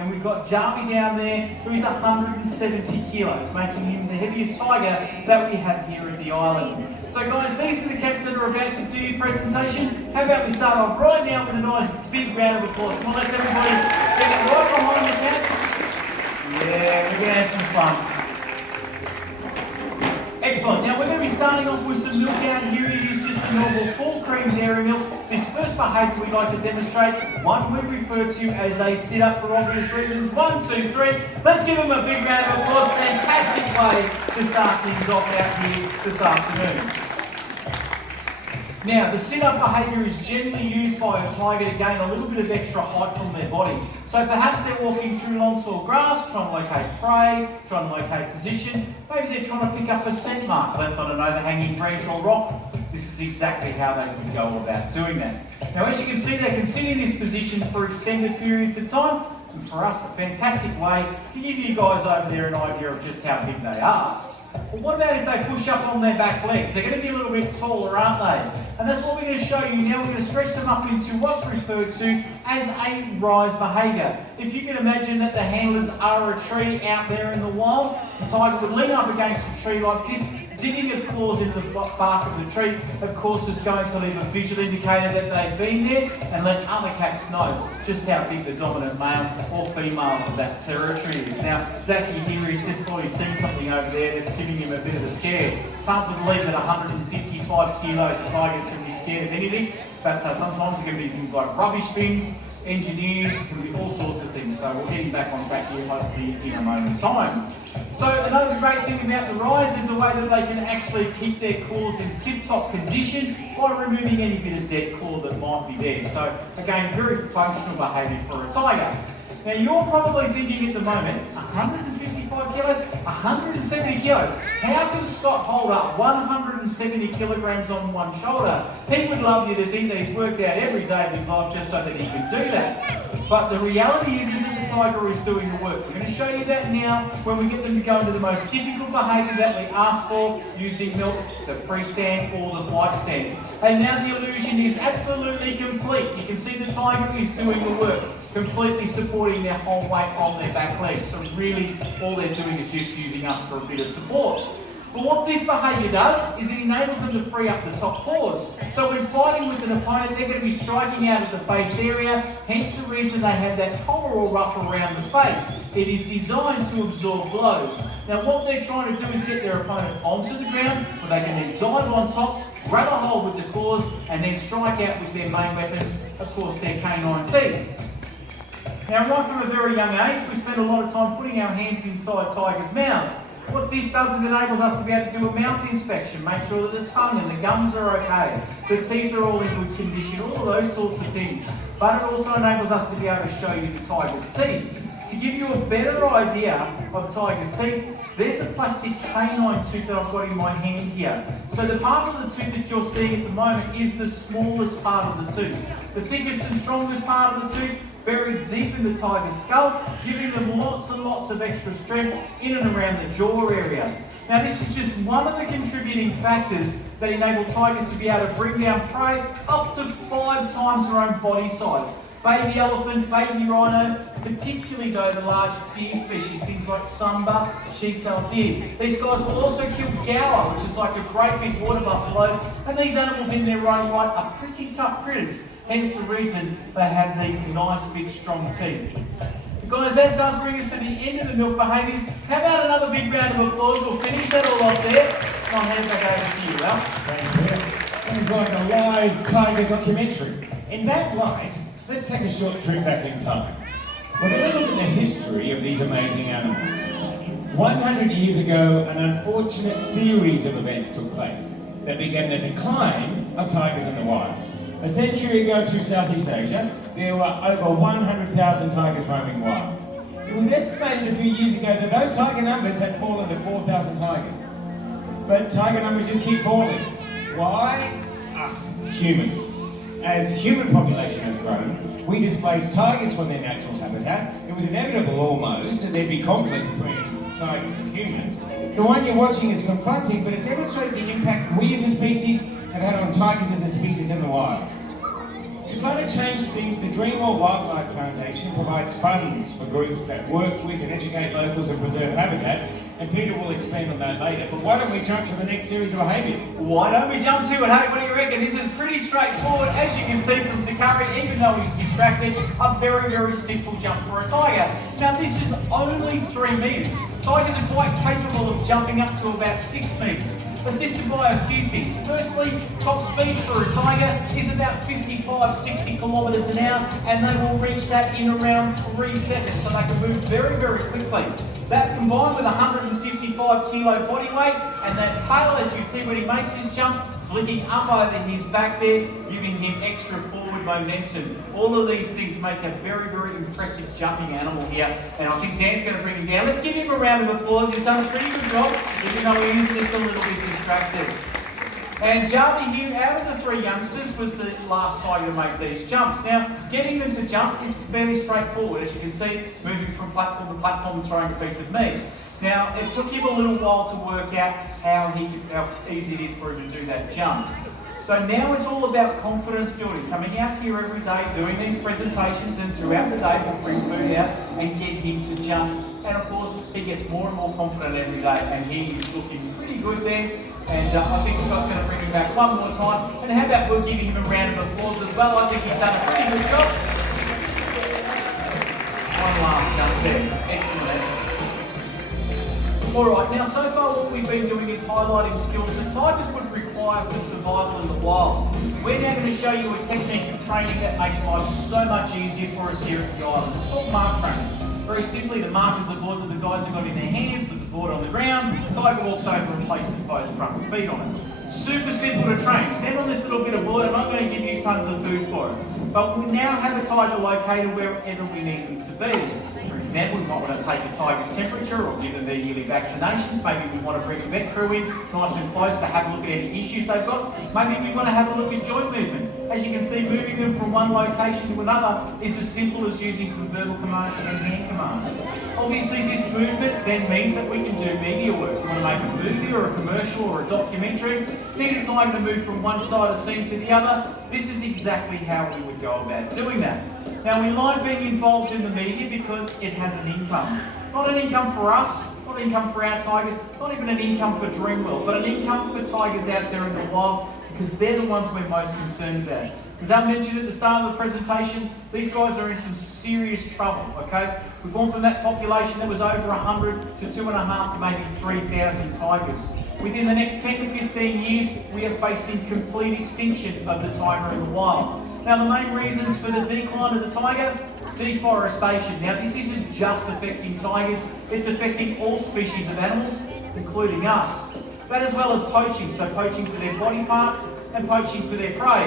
And we've got Jarvie down there, who is 170 kilos, making him the heaviest tiger that we have here at the island. So guys, these are the cats that are about to do your presentation. How about we start off right now with a nice big round of applause. Come on, let's everybody get right behind the cats. Yeah, we're going to have some fun. Excellent. Now we're going to be starting off with some milk out here. It is just a normal full cream dairy milk. This first behaviour we'd like to demonstrate, one we refer to as a sit-up for obvious reasons. 1, 2, 3. Let's give them a big round of applause. Fantastic way to start things off out here this afternoon. Now, the sit-up behaviour is generally used by a tiger to gain a little bit of extra height from their body. So perhaps they're walking through long tall grass, trying to locate prey, trying to locate position. Maybe they're trying to pick up a scent mark left on an overhanging branch or rock. This is exactly how they would go about doing that. Now, as you can see, they can sit in this position for extended periods of time. And for us, a fantastic way to give you guys over there an idea of just how big they are. Well, what about if they push up on their back legs? They're going to be a little bit taller, aren't they? And that's what we're going to show you now. We're going to stretch them up into what's referred to as a rise behaviour. If you can imagine that the handlers are a tree out there in the wild, the tiger would lean up against a tree like this, digging its claws into the bark of the tree. Of course, it's going to leave a visual indicator that they've been there and let other cats know just how big the dominant male or female of that territory is. Now, Zachy here is just thought he's seen something over there that's giving him a bit of a scare. It's hard to believe that 155 kilos a tiger can be scared of anything, but sometimes it can be things like rubbish bins, engineers, it can be all sorts of things. So we'll get him back on track here hopefully in a moment's time. So another great thing about the rise is the way that they can actually keep their claws in tip-top condition by removing any bit of dead claw that might be there. So again, very functional behaviour for a tiger. Now you're probably thinking at the moment, 155 kilos, 170 kilos. How can Scott hold up 170 kilograms on one shoulder? He would love you to think that he's worked out every day of his life just so that he can do that. But the reality is that the tiger is doing the work. We're going to show you that now when we get them to go into the most difficult behaviour that we ask for using milk, the freestand or the flight stance. And now the illusion is absolutely complete. You can see the tiger is doing the work, completely supporting their whole weight on their back legs. So really all they're doing is just using us for a bit of support. But what this behaviour does is it enables them to free up the top paws. So when fighting with an opponent, they're going to be striking out at the face area, hence the reason they have that collar or ruff around the face. It is designed to absorb blows. Now what they're trying to do is get their opponent onto the ground, where they can then dive on top, grab a hold with the claws, and then strike out with their main weapons, of course their canine teeth. Now right from a very young age, we spend a lot of time putting our hands inside tigers' mouths. What this does is enables us to be able to do a mouth inspection, make sure that the tongue and the gums are okay, the teeth are all in good condition, all of those sorts of things. But it also enables us to be able to show you the tiger's teeth. To give you a better idea of tiger's teeth, there's a plastic canine tooth that I've got in my hand here. So the part of the tooth that you're seeing at the moment is the smallest part of the tooth. The thickest and strongest part of the tooth buried deep in the tiger's skull, giving them lots and lots of extra strength in and around the jaw area. Now this is just one of the contributing factors that enable tigers to be able to bring down prey up to 5 times their own body size. Baby elephant, baby rhino, particularly though the large deer species, things like Samba, sheep-tailed deer. These guys will also kill gaur, which is like a great big water buffalo, and these animals in their own right are pretty tough critters. Hence the reason they have these nice big strong teeth. Guys, that does bring us to the end of the milk behaviours. How about another big round of applause? We'll finish that all off there. I'll hand back over to you, Al. Thanks, Peter. This is like a live tiger documentary. In that light, let's take a short trip back in time. We're going to look at the history of these amazing animals. 100 years ago, an unfortunate series of events took place that began the decline of tigers in the wild. A century ago through Southeast Asia, there were over 100,000 tigers roaming wild. It was estimated a few years ago that those tiger numbers had fallen to 4,000 tigers. But tiger numbers just keep falling. Why? Us, humans. As human population has grown, we displaced tigers from their natural habitat. It was inevitable almost that there'd be conflict between tigers and humans. The one you're watching is confronting, but it demonstrates the impact we as a species have had on tigers as a species in the wild. To try to change things, the Dreamworld Wildlife Foundation provides funds for groups that work with and educate locals and preserve habitat, and Peter will expand on that later. But why don't we jump to the next series of behaviours? Why don't we jump to it? Hey, what do you reckon? This is pretty straightforward. As you can see from Zakari, even though he's distracted, a very, very simple jump for a tiger. Now, this is only 3 metres. Tigers are quite capable of jumping up to about 6 metres, assisted by a few things. Firstly, top speed for a tiger is about 55-60 kilometres an hour, and they will reach that in around 3 seconds, so they can move very, very quickly. That combined with 155 kilo body weight and that tail, as you see when he makes his jump, flicking up over his back there, giving him extra forward momentum. All of these things make a very, very impressive jumping animal here, and I think Dan's going to bring him down. Let's give him a round of applause. He's done a pretty good job, even though he is just a little bit distracted. And Jarvie here, out of the 3 youngsters, was the last tiger to make these jumps. Now, getting them to jump is fairly straightforward. As you can see, moving from platform to platform and throwing a piece of meat. Now, it took him a little while to work out how easy it is for him to do that jump. So now it's all about confidence building. Coming out here every day, doing these presentations, and throughout the day we'll bring food out and get him to jump. And of course, he gets more and more confident every day, and he is looking pretty good there. And I think Scott's going to bring him back one more time. And how about we'll give him a round of applause as well? I think he's done a pretty good job. One last jump there. Excellent. Alright, now so far what we've been doing is highlighting skills that tigers would require for survival in the wild. We're now going to show you a technique of training that makes life so much easier for us here at the island. It's called mark training. Very simply, the mark is the board that the guys have got in their hands, put the board on the ground, the tiger walks over and places both front feet on it. Super simple to train. Stand on this little bit of wood. I'm not going to give you tons of food for it. But we now have a tiger located wherever we need it to be. For example, we might want to take a tiger's temperature or give them their yearly vaccinations. Maybe we want to bring a vet crew in nice and close to have a look at any issues they've got. Maybe we want to have a look at joint movement. As you can see, moving them from one location to another is as simple as using some verbal commands and hand commands. Obviously, this movement then means that we can do media work. We want to make a movie or a commercial or a documentary. Need a tiger to move from one side of the scene to the other. This is exactly how we would go about doing that. Now, we like being involved in the media because it has an income. Not an income for us, not an income for our tigers, not even an income for Dreamworld, but an income for tigers out there in the wild, because they're the ones we're most concerned about. As I mentioned at the start of the presentation, these guys are in some serious trouble, okay? We've gone from that population that was over 100 to 2.5 to maybe 3,000 tigers. Within the next 10 to 15 years, we are facing complete extinction of the tiger in the wild. Now, the main reasons for the decline of the tiger: deforestation. Now, this isn't just affecting tigers, it's affecting all species of animals, including us. That as well as poaching, so poaching for their body parts and poaching for their prey.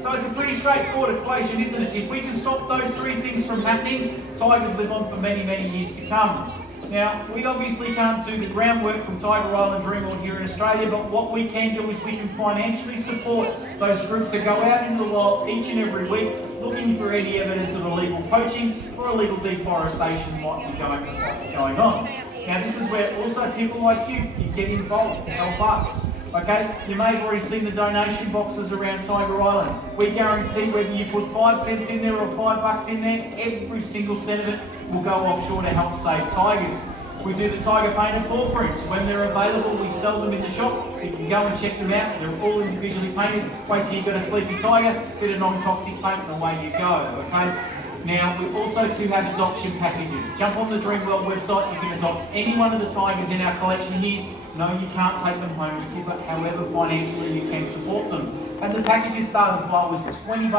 So it's a pretty straightforward equation, isn't it? If we can stop those 3 things from happening, tigers live on for many, many years to come. Now, we obviously can't do the groundwork from Tiger Island Dreamworld here in Australia, but what we can do is we can financially support those groups that go out into the wild each and every week looking for any evidence of illegal poaching or illegal deforestation might be going on. Now, this is where also people like you can get involved to help us. Okay, you may have already seen the donation boxes around Tiger Island. We guarantee whether you put 5 cents in there or $5 in there, every single cent of it will go offshore to help save tigers. We do the tiger painted paw prints. When they're available, we sell them in the shop. You can go and check them out. They're all individually painted. Wait till you've got a sleepy tiger, bit of non-toxic paint, and away you go. Okay. Now, we also too have adoption packages. Jump on the Dreamworld website. You can adopt any one of the tigers in our collection here. No, you can't take them home with you, but however financially you can support them. And the packages start as low as $20.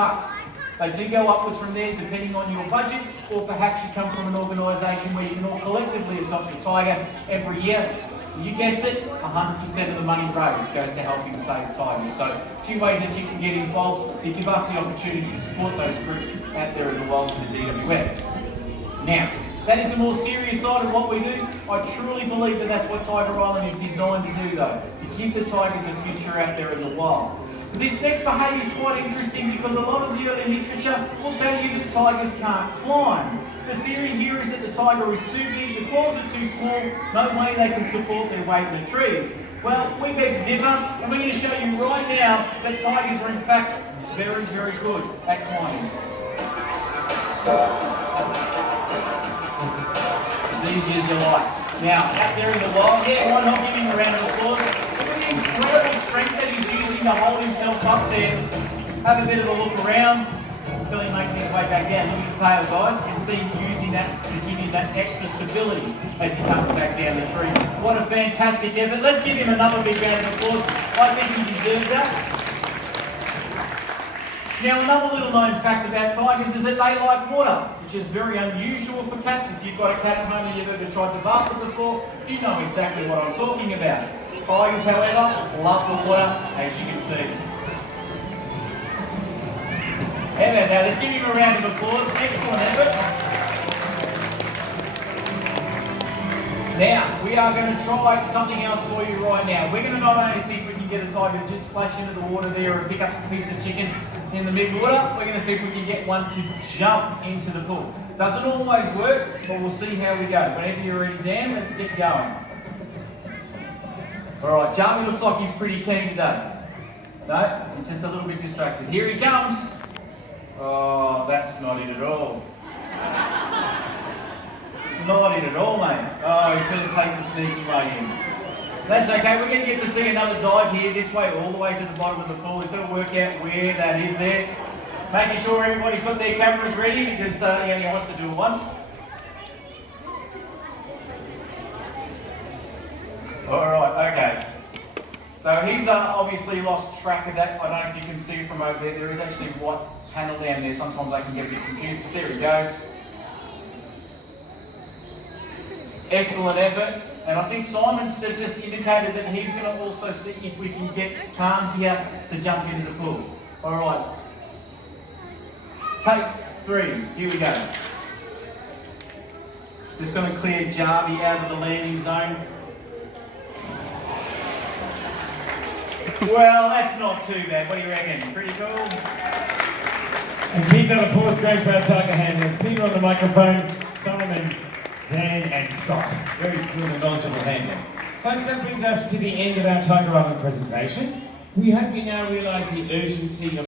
They do go upwards from there depending on your budget, or perhaps you come from an organisation where you can all collectively adopt a tiger every year. You guessed it, 100% of the money raised goes to helping save tigers. So a few ways that you can get involved to give us the opportunity to support those groups out there in the wild in the DWF. Now, that is the more serious side of what we do. I truly believe that that's what Tiger Island is designed to do though, to give the tigers a future out there in the wild. This next behaviour is quite interesting because a lot of the early literature will tell you that tigers can't climb. The theory here is that the tiger is too big, the claws are too small, no way they can support their weight in a tree. Well, we beg to differ, and we're going to show you right now that tigers are in fact very, very good at climbing. As easy as you like. Now, out there in the wild, yeah, why not give him a round of applause? Look at the incredible strength that he's using to hold himself up there. Have a bit of a look around until he makes his way back down. Look at his tail, guys. You can see him using that to give him that extra stability as he comes back down the tree. What a fantastic effort. Let's give him another big round of applause. I think he deserves that. Now, another little known fact about tigers is that they like water, which is very unusual for cats. If you've got a cat at home and you've ever tried to bath it before, you know exactly what I'm talking about. Tigers, however, love the water, as you can see. How about that? Let's give him a round of applause. Excellent effort. Now, we are going to try something else for you right now. We're going to not only see if we can get a tiger to just splash into the water there or pick up a piece of chicken in the mid-water, we're going to see if we can get one to jump into the pool. Doesn't always work, but we'll see how we go. Whenever you're ready, Dan, let's get going. Alright, Jamie looks like he's pretty keen today. No, he's just a little bit distracted. Here he comes. Oh, that's not it at all. Not it at all, mate. Oh, he's going to take the sneaky way in. That's okay, we're going to get to see another dive here, this way, all the way to the bottom of the pool. He's got to work out where that is there. Making sure everybody's got their cameras ready because he only wants to do it once. Alright, okay. So he's obviously lost track of that. I don't know if you can see from over there. There is actually a white panel down there. Sometimes I can get a bit confused, but there he goes. Excellent effort. And I think Simon's just indicated that he's going to also see if we can get Khan here to jump into the pool. Alright. Take 3. Here we go. Just going to clear Jarvie out of the landing zone. Well, that's not too bad. What do you reckon? Pretty cool? And keep that applause going for our tiger handlers. Peter on the microphone, Simon, Dan and Scott. Very skilled and knowledgeable handlers. Folks, that brings us to the end of our Tiger Island presentation. We hope you now realise the urgency of